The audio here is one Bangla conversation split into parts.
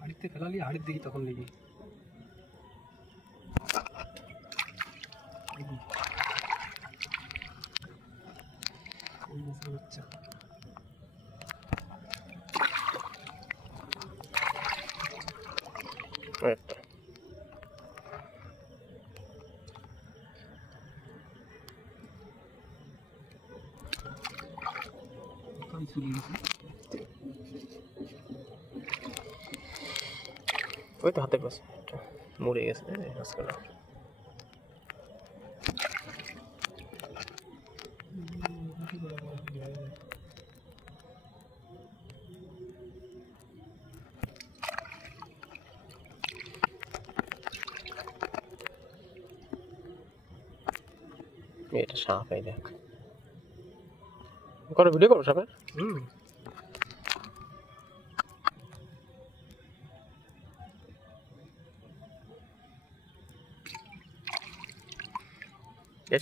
হাড়িতে ফেলালি হাড়ির দিকে তখন লেগে বাচ্চা ওই তো হাতের পাশে মরে গেছে মাছগুলো। এটা সাপ, এই দেখ কোনো ভিডিও করো সাপের।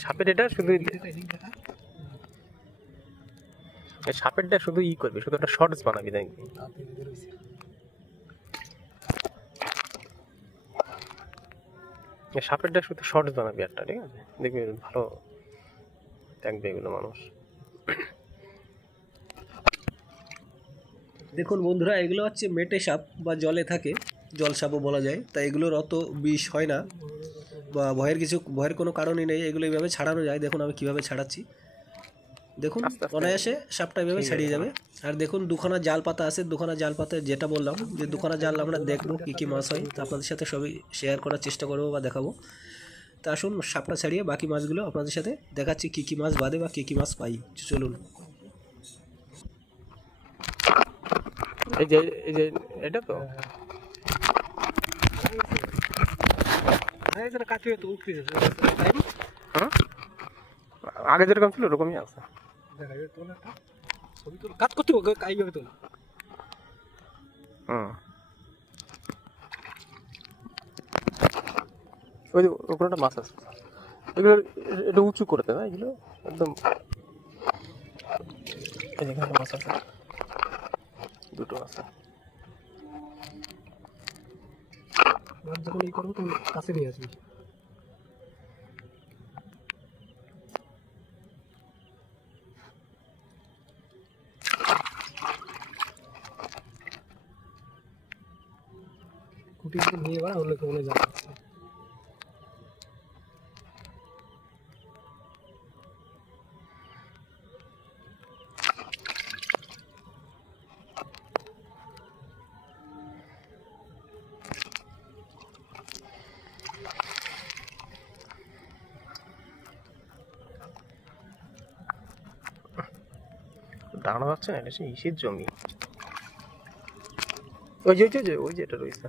সাপের এটা শুধু সাপেরটা শুধু ই করবি, শুধু একটা শর্টস বানাবি দেখবি। সাপেরটা শুধু শর্টস বানাবি একটা, ঠিক আছে? দেখবি ভালো দেখবে এগুলো মানুষ। দেখুন বন্ধুরা, এগুলো হচ্ছে মেটে সাপ বা জলে থাকে, জল সাপও বলা যায়। তাই এগুলোর অত বিষ হয় না বা ভয়ের কোনো কারণই নেই। এগুলো এইভাবে ছাড়ানো যায়। দেখুন আমি কীভাবে ছাড়াচ্ছি, দেখুন অনায়াসে সাপটা এইভাবে ছাড়িয়ে যাবে। আর দেখুন দুখানা জাল পাতা আছে, দুখানা জাল পাতা যেটা বললাম যে দুখানা জাল আমরা দেখবো কী কী মাছ হয়, আপনাদের সাথে সবই শেয়ার করার চেষ্টা করবো বা দেখাবো। তা আসুন সাপটা ছাড়িয়ে বাকি মাছগুলো আপনাদের সাথে দেখাচ্ছি কী কী মাছ বাদে বা কী কী মাছ পাই। চলুন। এই যে এটা তো আগে যেরকম ছিল ওরকমই আছে। কাট করতে এইভাবে তোলা। ওই যে ওখানে একটা মাছ আছে, এগুলো এটা উঁচু করে দেয় না, এগুলো একদম। এই যেখানে মাছ আছে, দুটো আছে। যখন এই করবো তখন কাছে নিয়ে আসবি। খুঁটি নিয়ে এবার অন্য কোনো যাচ্ছে। দাঁড়ানো যাচ্ছে না, এটা সে ইসের জমি। ওই যে এটা রয়েছে।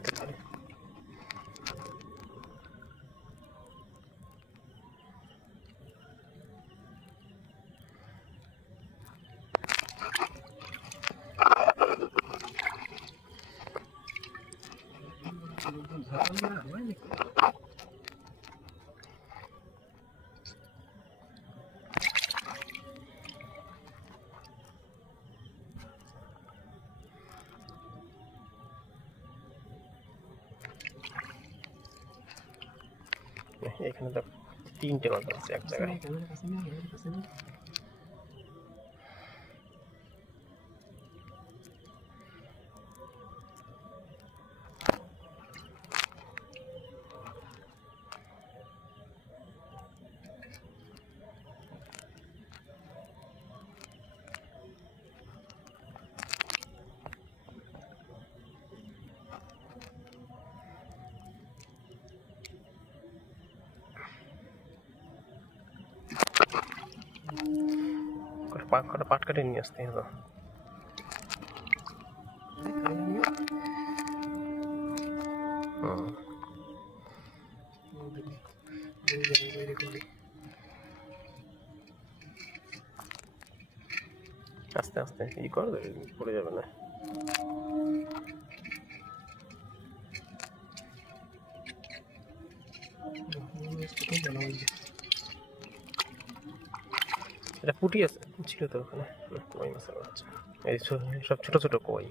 এখানে তো তিনটে মাছ আছে এক জায়গায়। কটা পাট কাটে নিয়ে আসতে হবে। আস্তে আস্তে ই করে পড়ে যাবে না। এটা পুঁটি আছে ছিল তো ওখানে, কই মাছের বাচ্চা, এই সব ছোট ছোট কই।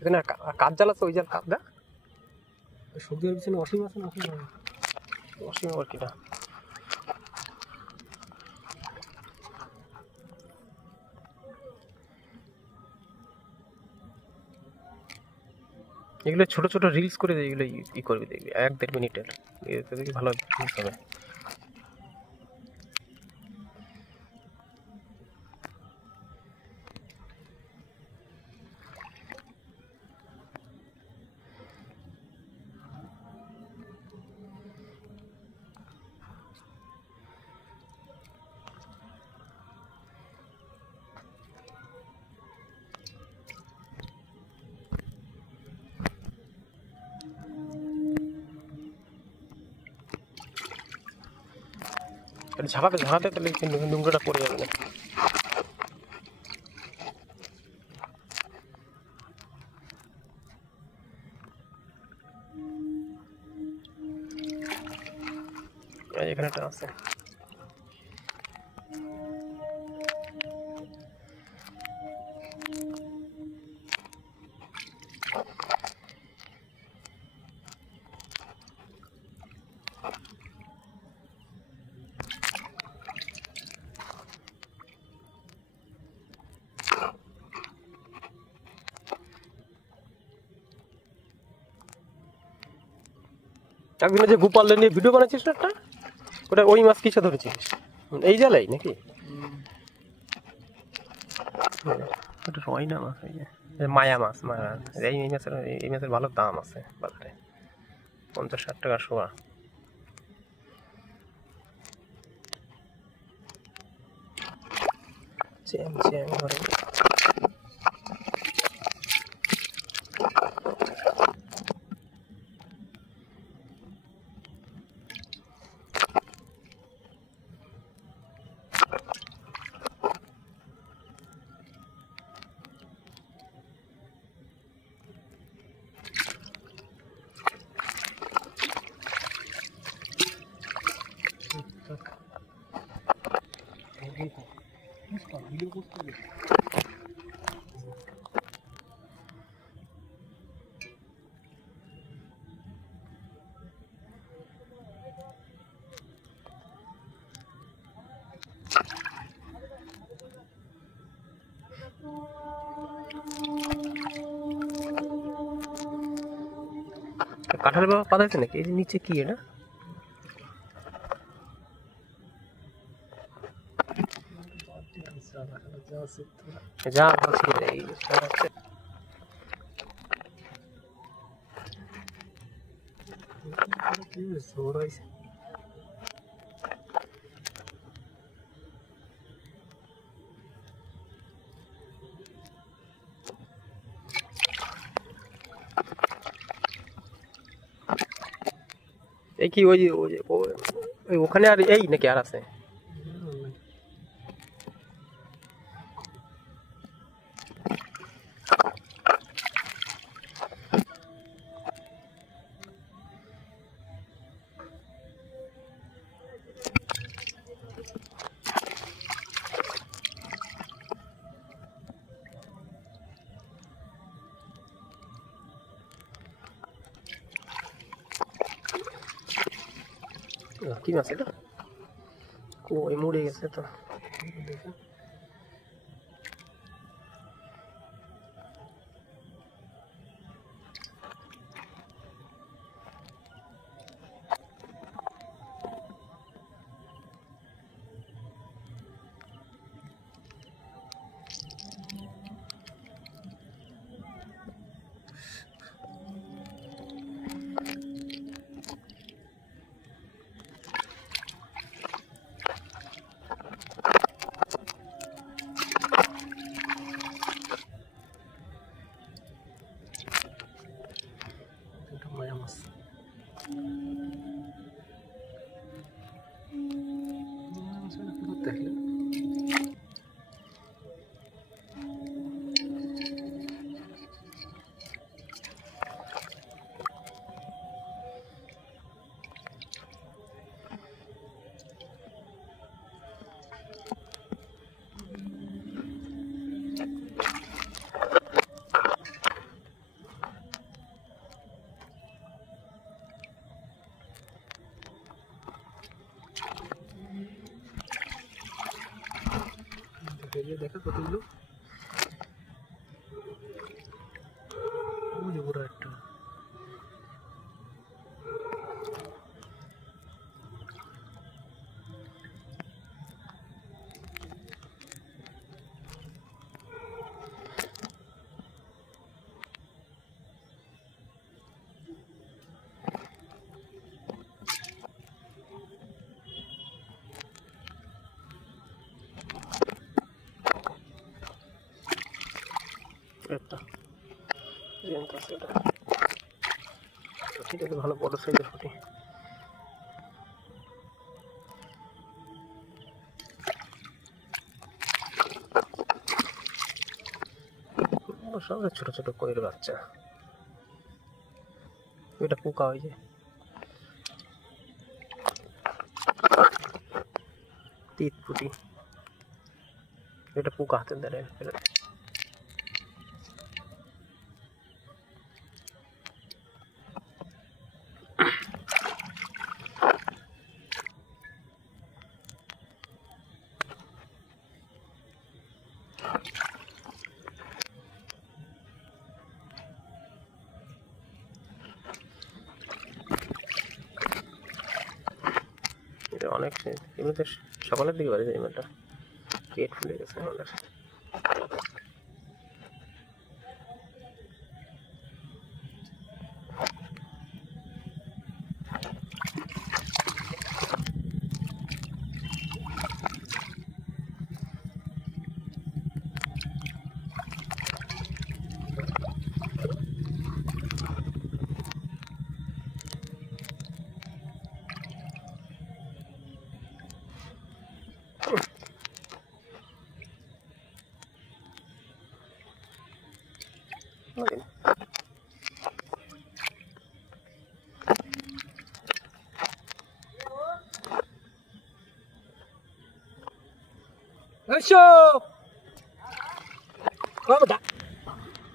এখানে কাঠ জাল আছে, ওই জাল কাঠ দা সবজির পিছনে অসীম আছে না? অসীম আবার কিনা। এগুলো ছোট ছোট রিলস করে এগুলো ই করবি, দেখবি 1-1.5 মিনিটের, এতে দেখবি ভালো ভিউজ হবে। ঝাঁকাতে ঝাঁকাতে তাহলে নোংরাটা পড়ে যাবে না। এখানে একটা আছে, একদিনে যে গোপাল নিয়ে ভিডিও বানাচ্ছিস না একটা, ওটা ওই মাছ কিসে ধরেছিস? এই জালেই নাকি? ওটা রয়না মাছ, মায়া মাছ। মায়া এই মাছের ভালো দাম আছে বাজারে, 50-60 টাকা শোয়া। চ্যাং চ্যাং ধরে কাঁঠাল পাতা আছে নাকি? এই নিচে কি এটা? যা বলছি এই এই কি ওই ওখানে আর এই নাকি আর আছে? কি মাছ এটা? কই মরে গেছে তো। একটা জ্যান্ত আছে এটা। ঠিক আছে, ভালো বড় সাইজের পুঁটি। সব ছোট ছোট কইর বাচ্চা। এটা পোকা হয় যে তিত পুঁটি, এটা পোকা হাতে ধরে ফেলে। এটা অনেক এমনিতে সকালের দিকে বাড়ি যায়, মেয়েটা পেট ফুলে গেছে আমাদের।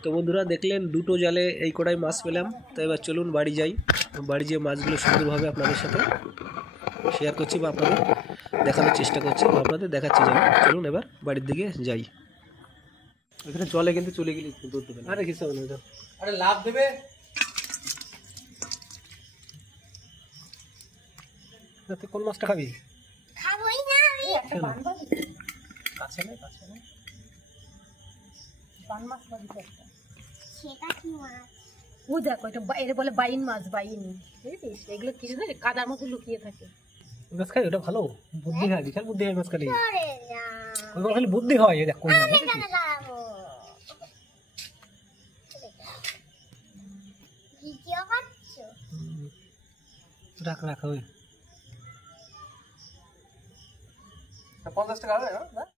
তো বন্ধুরা দেখলেন দুটো জালে এই কটাই মাছ পেলাম। তো এবার চলুন বাড়ি যাই, বাড়ি যেয়ে মাছগুলো সুন্দরভাবে আপনাদের সাথে শেয়ার করছি বা আপনাদের দেখানোর চেষ্টা করছি বা আপনাদের দেখাচ্ছি। যাই, চলুন এবার বাড়ির দিকে যাই। এখানে জলে কিন্তু চলে গেলি দুধ দেবে, আরে কিছু হবে না, আরে লাভ দেবে। তুই কোন মাছটা খাবি? খাবই না আমি। একটা বানবাজ কাছে নেই, কাছে নেই। বান মাছ বাজি একটা। সেটা কি মাছ? ও দেখো এটা এর বলে বাইন মাছ, বাইন। বুঝছিস? এগুলো কিছু না কাদার মধ্যে লুকিয়ে থাকে। মাছ খাই, ওটা ভালো বুদ্ধি হয়, বিশাল বুদ্ধি হয় মাছ খালি। আরে না। ওই মাছ খালি বুদ্ধি হয়, এই দেখ কোন মাছ। এখানে লাগাবো। ভিডিও করছো? রাখ রাখ ওই 50 টাকা হবে না?